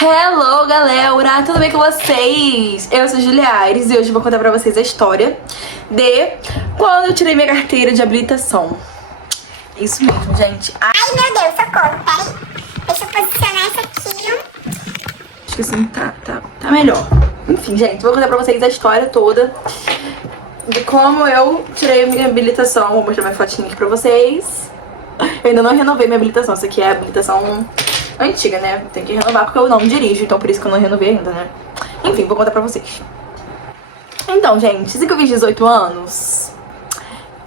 Hello, galera! Tudo bem com vocês? Eu sou Julia Aires e hoje eu vou contar pra vocês a história de quando eu tirei minha carteira de habilitação. Isso mesmo, gente. Ai, meu Deus, socorro, peraí. Deixa eu posicionar isso aqui. Acho que assim tá melhor. Enfim, gente, vou contar pra vocês a história toda de como eu tirei minha habilitação. Vou mostrar minha fotinha aqui pra vocês. Eu ainda não renovei minha habilitação. Essa aqui é a habilitação antiga, né? Tem que renovar porque eu não dirijo, então por isso que eu não renovei ainda, né? Enfim, vou contar pra vocês. Então, gente, assim que eu fiz 18 anos,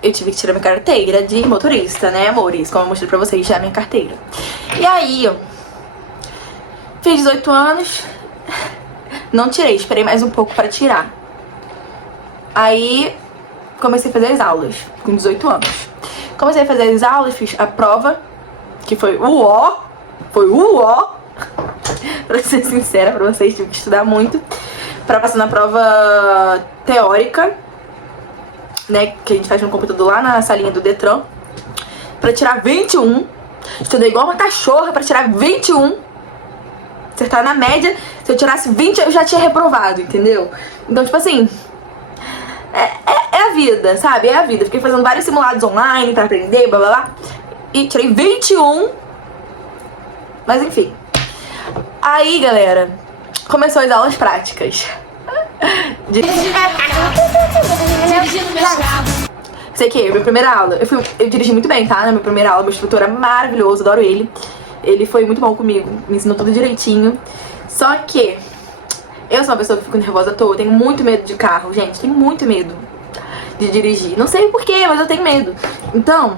eu tive que tirar minha carteira de motorista, né, amores? Como eu mostrei pra vocês já a minha carteira. E aí, fiz 18 anos, não tirei, esperei mais um pouco pra tirar. Aí, comecei a fazer as aulas, com 18 anos. Comecei a fazer as aulas, fiz a prova, que foi o ó. Foi o ó. Pra ser sincera pra vocês, tive que estudar muito pra passar na prova teórica, né, que a gente faz no computador lá na salinha do Detran, pra tirar 21. Estudei igual uma cachorra pra tirar 21. Acertar na média. Se eu tirasse 20, eu já tinha reprovado, entendeu? Então, tipo assim, é a vida, sabe? É a vida. Fiquei fazendo vários simulados online pra aprender, blá blá blá. E tirei 21. Mas enfim. Aí, galera, começou as aulas práticas. Sei que minha primeira aula, eu dirigi muito bem, tá? Na minha primeira aula, meu instrutor é maravilhoso, adoro ele. Ele foi muito bom comigo, me ensinou tudo direitinho. Só que eu sou uma pessoa que fico nervosa à toa, eu tenho muito medo de carro, gente, tenho muito medo de dirigir. Não sei porquê, mas eu tenho medo. Então,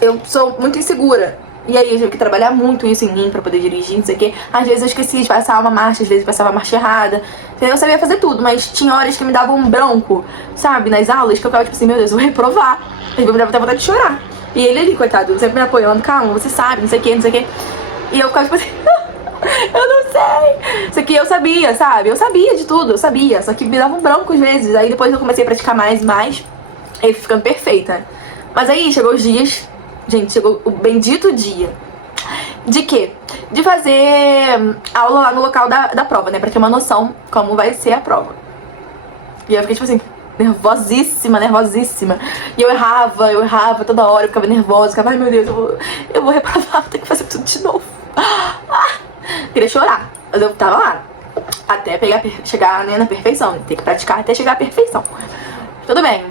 eu sou muito insegura. E aí eu tive que trabalhar muito isso em mim pra poder dirigir, não sei o quê. Às vezes eu esqueci de passar uma marcha, às vezes eu passava a marcha errada. Eu sabia fazer tudo, mas tinha horas que me davam um branco, sabe, nas aulas, que eu ficava tipo assim, meu Deus, eu vou reprovar. Às vezes eu me dava até vontade de chorar. E ele ali, coitado, sempre me apoiando, calma, você sabe, não sei o quê, não sei o quê. E eu ficava tipo assim, eu não sei. Isso aqui eu sabia, sabe? Eu sabia de tudo, eu sabia. Só que me dava um branco às vezes. Aí depois eu comecei a praticar mais e mais. E fui ficando perfeita. Mas aí chegou os dias, gente, chegou o bendito dia. De quê? De fazer aula lá no local da prova, né? Pra ter uma noção como vai ser a prova. E eu fiquei tipo assim, nervosíssima. E eu errava toda hora, eu ficava nervosa, ficava, ai meu Deus, eu vou reprovar, vou ter que fazer tudo de novo. Queria chorar, mas eu tava lá. Até chegar, né, na perfeição, né? Ter que praticar até chegar à perfeição. Tudo bem.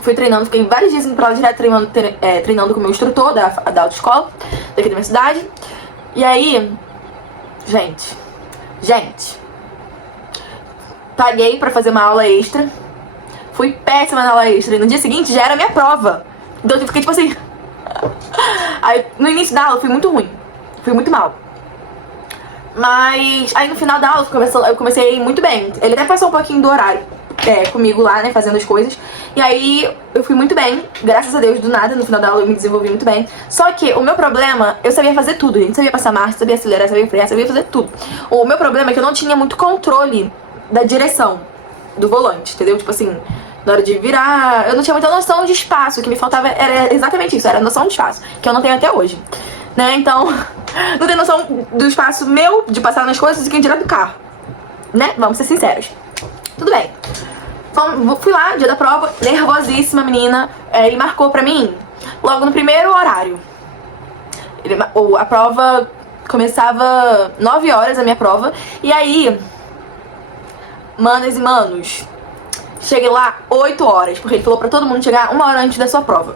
Fui treinando, fiquei vários dias indo pra lá direto treinando com o meu instrutor da autoescola, daqui da minha cidade. E aí, gente, paguei pra fazer uma aula extra. Fui péssima na aula extra e no dia seguinte já era a minha prova. Então eu fiquei tipo assim. Aí no início da aula fui muito ruim, fui muito mal. Mas aí no final da aula eu comecei a ir muito bem. Ele até passou um pouquinho do horário comigo lá, né, fazendo as coisas. E aí eu fui muito bem, graças a Deus, do nada, no final da aula eu me desenvolvi muito bem. Só que o meu problema, eu sabia fazer tudo, gente. Sabia passar marcha, sabia acelerar, sabia frear, sabia fazer tudo. O meu problema é que eu não tinha muito controle da direção do volante, entendeu? Tipo assim, na hora de virar, eu não tinha muita noção de espaço. O que me faltava era exatamente isso, era a noção de espaço, que eu não tenho até hoje, né? Então, não tenho noção do espaço meu, de passar nas coisas e quem tirar do carro, né? Vamos ser sinceros. Tudo bem. Fui lá, dia da prova, nervosíssima, menina. Ele marcou pra mim logo no primeiro horário. A prova começava 9 horas, a minha prova. E aí, manas e manos, cheguei lá 8 horas, porque ele falou pra todo mundo chegar 1 hora antes da sua prova.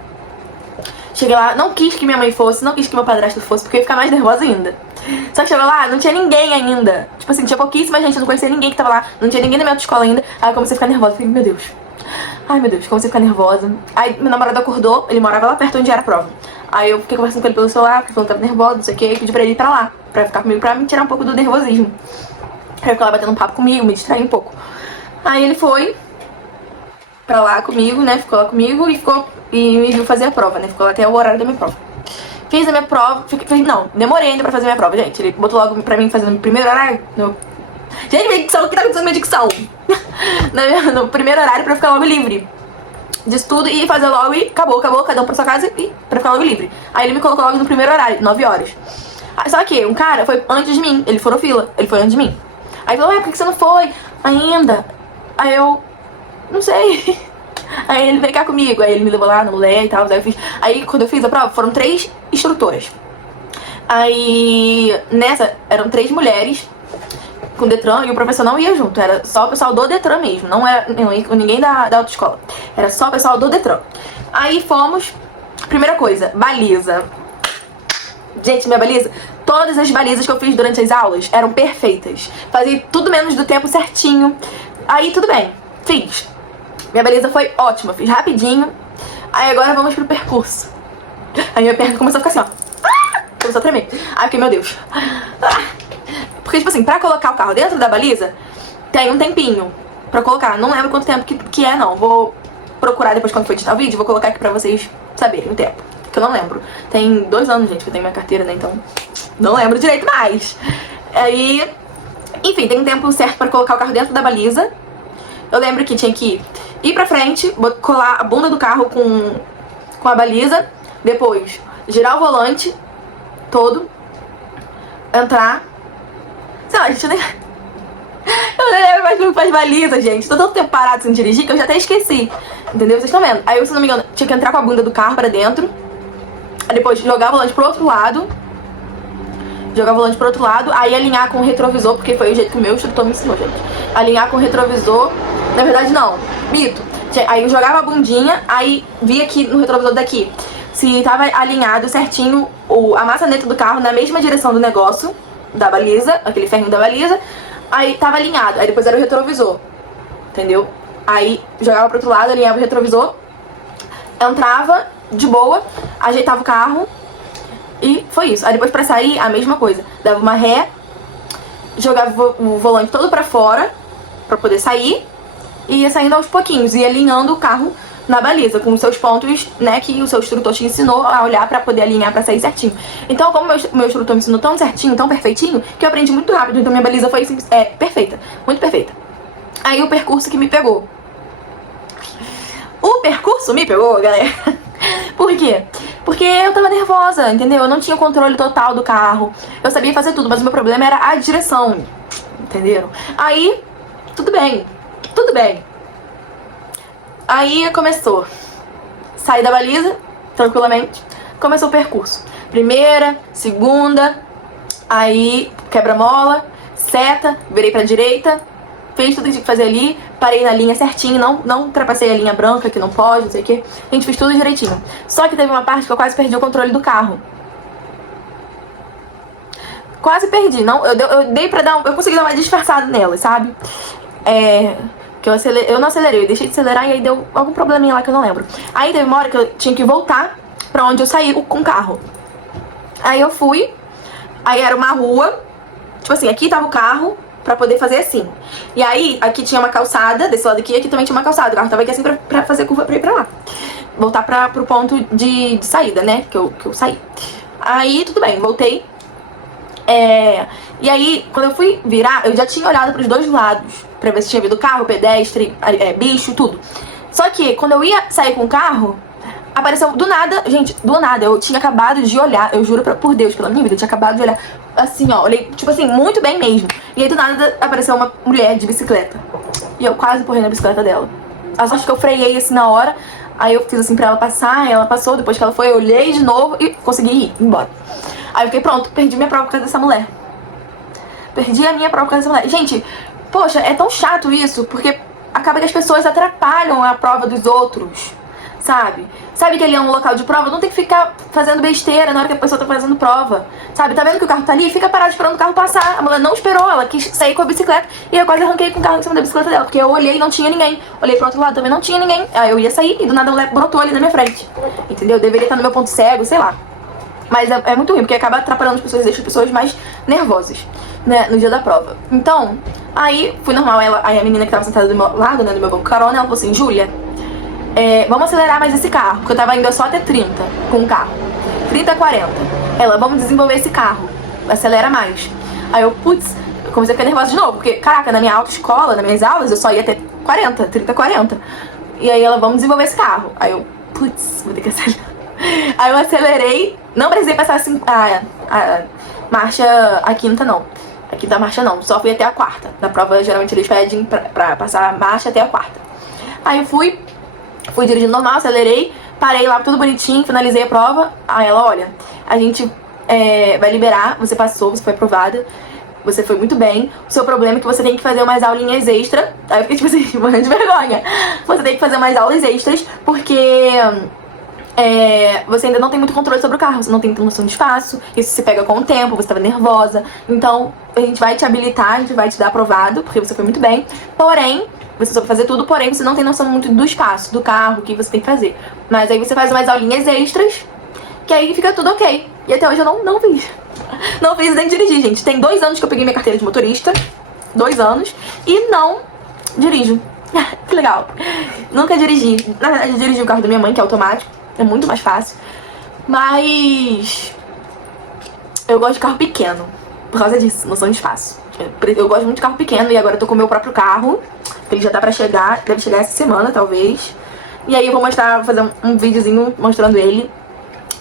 Cheguei lá, não quis que minha mãe fosse, não quis que meu padrasto fosse, porque eu ia ficar mais nervosa ainda. Só que chegou lá, não tinha ninguém ainda. Tipo assim, tinha pouquíssima gente, eu não conhecia ninguém que tava lá. Não tinha ninguém na minha autoescola ainda. Aí eu comecei a ficar nervosa, falei, meu Deus. Ai meu Deus, comecei a ficar nervosa. Aí meu namorado acordou, ele morava lá perto onde era a prova. Aí eu fiquei conversando com ele pelo celular, falando que tava nervosa, não sei o que. E pedi pra ele ir pra lá, pra ficar comigo, pra me tirar um pouco do nervosismo. Aí eu ficou lá batendo um papo comigo, me distrair um pouco. Aí ele foi pra lá comigo, né, ficou lá comigo e me viu fazer a prova, né, ficou lá até o horário da minha prova. Fiz a minha prova, não, demorei ainda pra fazer a minha prova, gente. Ele botou logo pra mim fazer no primeiro horário. Gente, minha dicção, o que tá acontecendo com a minha dicção? No primeiro horário pra ficar logo livre disso tudo e fazer logo e acabou, cada um pra sua casa e pra ficar logo livre. Aí ele me colocou logo no primeiro horário, 9 horas. Só que um cara foi antes de mim, ele furou fila, ele foi antes de mim. Aí falou, por que você não foi ainda? Aí eu, não sei. Aí ele veio cá comigo, aí ele me levou lá na mulher e tal. Aí quando eu fiz a prova, foram 3 instrutoras. Aí nessa, eram 3 mulheres com Detran e o professor não ia junto. Era só o pessoal do Detran mesmo, não era ninguém da autoescola. Era só o pessoal do Detran. Aí fomos, primeira coisa, baliza. Gente, minha baliza, todas as balizas que eu fiz durante as aulas eram perfeitas. Fazia tudo menos do tempo certinho. Aí tudo bem, fiz. Minha baliza foi ótima, fiz rapidinho. Aí agora vamos pro percurso. Aí minha perna começou a ficar assim, ó. Começou a tremer. Aí eu fiquei, meu Deus. Porque, tipo assim, pra colocar o carro dentro da baliza, tem um tempinho pra colocar. Não lembro quanto tempo que é, não. Vou procurar depois quando for editar o vídeo. Vou colocar aqui pra vocês saberem o tempo. Que eu não lembro. Tem 2 anos, gente, que eu tenho minha carteira, né? Então, não lembro direito mais. Aí, enfim, tem um tempo certo pra colocar o carro dentro da baliza. Eu lembro que tinha que ir pra frente, colar a bunda do carro com a baliza. Depois, girar o volante todo. Entrar. Sei lá, gente, eu nem... Eu nem lembro mais como faz baliza, gente. Tô tanto tempo parado sem dirigir que eu já até esqueci. Entendeu? Vocês estão vendo? Aí eu, se não me engano, tinha que entrar com a bunda do carro pra dentro. Aí depois jogar o volante pro outro lado. Jogar o volante pro outro lado. Aí alinhar com o retrovisor, porque foi o jeito que o meu instrutor me ensinou, gente. Alinhar com o retrovisor. Na verdade, não. Mito. Aí eu jogava a bundinha, aí via aqui no retrovisor daqui se tava alinhado certinho a maçaneta do carro na mesma direção do negócio, da baliza, aquele ferrinho da baliza. Aí tava alinhado, aí depois era o retrovisor, entendeu? Aí jogava pro outro lado, alinhava o retrovisor, entrava de boa, ajeitava o carro e foi isso. Aí depois pra sair, a mesma coisa, dava uma ré, jogava o volante todo pra fora pra poder sair e ia saindo aos pouquinhos, ia alinhando o carro na baliza, com os seus pontos, né, que o seu instrutor te ensinou a olhar pra poder alinhar pra sair certinho. Então, como meu instrutor me ensinou tão certinho, tão perfeitinho, que eu aprendi muito rápido, então minha baliza foi perfeita, muito perfeita. Aí o percurso que me pegou. O percurso me pegou, galera. Por quê? Porque eu tava nervosa, entendeu? Eu não tinha o controle total do carro. Eu sabia fazer tudo, mas o meu problema era a direção, entenderam? Aí, tudo bem. Aí começou. Saí da baliza, tranquilamente. Começou o percurso. Primeira, segunda, aí quebra-mola, seta, virei pra direita, fiz tudo que tinha que fazer ali, parei na linha certinho, não ultrapassei a linha branca, que não pode, não sei o que. A gente fez tudo direitinho. Só que teve uma parte que eu quase perdi o controle do carro. Quase perdi, não, eu dei pra eu consegui dar uma disfarçada nela, sabe? Que eu não acelerei, eu deixei de acelerar e aí deu algum probleminha lá que eu não lembro. Aí teve uma hora que eu tinha que voltar pra onde eu saí com o carro. Aí eu fui, aí era uma rua, tipo assim, aqui tava o carro pra poder fazer assim. E aí, aqui tinha uma calçada, desse lado aqui também tinha uma calçada. O carro tava aqui assim pra fazer curva pra ir pra lá. Voltar pro ponto de saída, né, que eu saí. Aí, tudo bem, voltei. E aí, quando eu fui virar, eu já tinha olhado pros 2 lados pra ver se tinha vindo carro, pedestre, bicho, tudo. Só que, quando eu ia sair com o carro, apareceu do nada, gente, do nada. Eu tinha acabado de olhar, eu juro por Deus, pela minha vida, eu tinha acabado de olhar assim, ó, olhei, tipo assim, muito bem mesmo. E aí, do nada, apareceu uma mulher de bicicleta. E eu quase empurrei na bicicleta dela. A sorte que eu freiei assim na hora. Aí eu fiz assim pra ela passar, ela passou, depois que ela foi, eu olhei de novo e consegui ir embora. Aí eu fiquei, pronto, perdi minha prova por causa dessa mulher. Perdi a minha prova por causa dessa mulher. Gente, poxa, é tão chato isso, porque acaba que as pessoas atrapalham a prova dos outros, sabe? Sabe que ele é um local de prova, não tem que ficar fazendo besteira na hora que a pessoa tá fazendo prova, sabe? Tá vendo que o carro tá ali? Fica parado esperando o carro passar. A mulher não esperou, ela quis sair com a bicicleta e eu quase arranquei com o carro em cima da bicicleta dela, porque eu olhei e não tinha ninguém. Olhei pro outro lado, também não tinha ninguém. Aí eu ia sair e do nada a mulher brotou ali na minha frente, entendeu? Deveria estar no meu ponto cego, sei lá. Mas é muito ruim, porque acaba atrapalhando as pessoas e deixa as pessoas mais nervosas, né, no dia da prova. Então, aí fui normal, aí a menina que tava sentada do meu lado, né, do meu banco carona, ela falou assim, Júlia, vamos acelerar mais esse carro, porque eu tava indo só até 30 com o carro. 30 a 40. Ela, vamos desenvolver esse carro, acelera mais. Aí eu, putz, eu comecei a ficar nervosa de novo, porque, caraca, na minha autoescola, nas minhas aulas, eu só ia até 40, 30 a 40. E aí ela, vamos desenvolver esse carro. Aí eu, putz, vou ter que acelerar. Aí eu acelerei, não precisei passar assim, marcha, a quinta não. A quinta marcha não, só fui até a quarta. Na prova, geralmente, eles pedem pra passar a marcha até a quarta. Aí eu fui dirigindo normal, acelerei, parei lá, tudo bonitinho, finalizei a prova. Aí ela, olha, a gente vai liberar, você passou, você foi aprovada, você foi muito bem. O seu problema é que você tem que fazer umas aulinhas extra. Aí eu fiquei tipo assim, morrendo de vergonha. Você tem que fazer umas aulas extras, porque você ainda não tem muito controle sobre o carro, você não tem noção de espaço, isso se pega com o tempo, você estava nervosa. Então a gente vai te habilitar, a gente vai te dar aprovado, porque você foi muito bem. Porém, você soube fazer tudo, porém você não tem noção muito do espaço, do carro, o que você tem que fazer. Mas aí você faz umas aulinhas extras, que aí fica tudo ok. E até hoje eu não fiz. Não fiz nem dirigir, gente. Tem 2 anos que eu peguei minha carteira de motorista. 2 anos. E não dirijo. Que legal. Nunca dirigi. Na verdade, eu dirigi o carro da minha mãe, que é automático. É muito mais fácil. Mas eu gosto de carro pequeno. Por causa disso, noção de espaço. Eu gosto muito de carro pequeno. E agora eu tô com o meu próprio carro. Ele já tá pra chegar. Deve chegar essa semana, talvez. E aí eu vou mostrar, vou fazer um videozinho mostrando ele.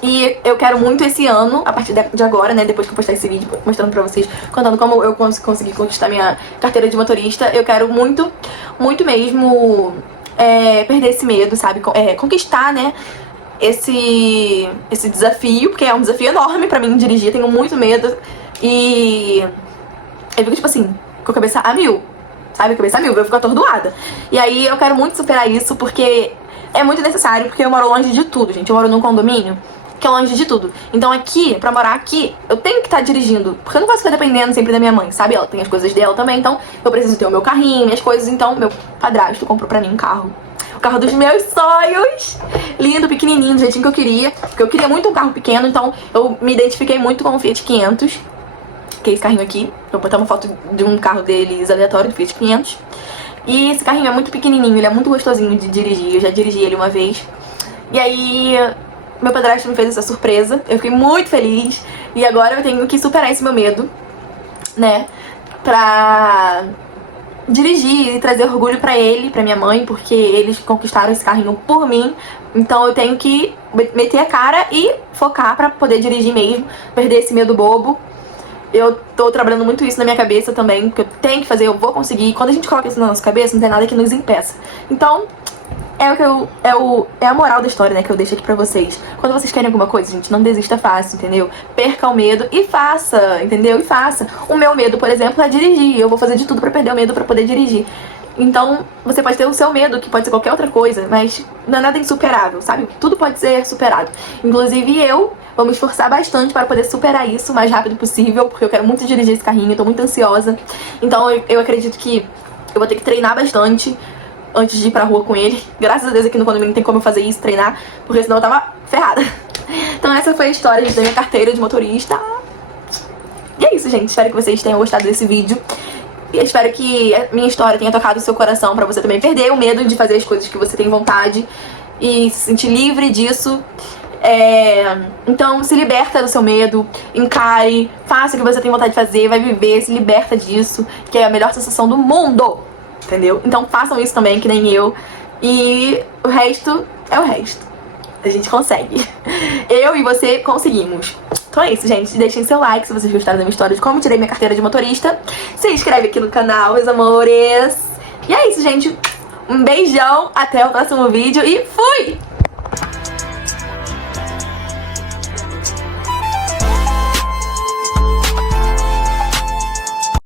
E eu quero muito esse ano, a partir de agora, né, depois que eu postar esse vídeo, mostrando pra vocês, contando como eu consegui conquistar minha carteira de motorista, eu quero muito, muito mesmo perder esse medo, sabe? Conquistar, né, esse desafio, porque é um desafio enorme pra mim dirigir, tenho muito medo. E eu fico, tipo assim, com a cabeça a mil, sabe? Cabeça a mil, eu fico atordoada. E aí eu quero muito superar isso, porque é muito necessário, porque eu moro longe de tudo, gente. Eu moro num condomínio que é longe de tudo. Então aqui, pra morar aqui, eu tenho que estar dirigindo, porque eu não posso ficar dependendo sempre da minha mãe, sabe? Ela tem as coisas dela também, então eu preciso ter o meu carrinho, minhas coisas. Então meu padrasto comprou pra mim um carro. O carro dos meus sonhos. Lindo, pequenininho, do jeitinho que eu queria. Porque eu queria muito um carro pequeno, então eu me identifiquei muito com o Fiat 500. Que é esse carrinho aqui. Eu vou botar uma foto de um carro deles aleatório, do Fiat 500. E esse carrinho é muito pequenininho, ele é muito gostosinho de dirigir. Eu já dirigi ele uma vez. E aí meu padrasto me fez essa surpresa. Eu fiquei muito feliz. E agora eu tenho que superar esse meu medo, né? Pra dirigir e trazer orgulho pra ele, pra minha mãe, porque eles conquistaram esse carrinho por mim. Então eu tenho que meter a cara e focar pra poder dirigir mesmo, perder esse medo bobo. Eu tô trabalhando muito isso na minha cabeça também, porque eu tenho que fazer, eu vou conseguir. E quando a gente coloca isso na nossa cabeça, não tem nada que nos impeça. Então é a moral da história, né, que eu deixo aqui pra vocês. Quando vocês querem alguma coisa, gente, não desista fácil, entendeu? Perca o medo e faça, entendeu? E faça. O meu medo, por exemplo, é dirigir. Eu vou fazer de tudo pra perder o medo pra poder dirigir. Então, você pode ter o seu medo, que pode ser qualquer outra coisa, mas não é nada insuperável, sabe? Tudo pode ser superado. Inclusive eu vou me esforçar bastante para poder superar isso o mais rápido possível, porque eu quero muito dirigir esse carrinho, eu tô muito ansiosa. Então eu acredito que eu vou ter que treinar bastante antes de ir pra rua com ele. Graças a Deus aqui no condomínio tem como eu fazer isso, treinar, porque senão eu tava ferrada. Então essa foi a história da minha carteira de motorista. E é isso, gente. Espero que vocês tenham gostado desse vídeo. E eu espero que a minha história tenha tocado o seu coração pra você também perder o medo de fazer as coisas que você tem vontade e se sentir livre disso. Então se liberta do seu medo, encare, faça o que você tem vontade de fazer, vai viver, se liberta disso, que é a melhor sensação do mundo, entendeu? Então façam isso também, que nem eu. E o resto é o resto. A gente consegue. Eu e você conseguimos. Então é isso, gente. Deixem seu like se vocês gostaram da minha história de como tirei minha carteira de motorista. Se inscreve aqui no canal, meus amores. E é isso, gente. Um beijão, até o próximo vídeo e fui!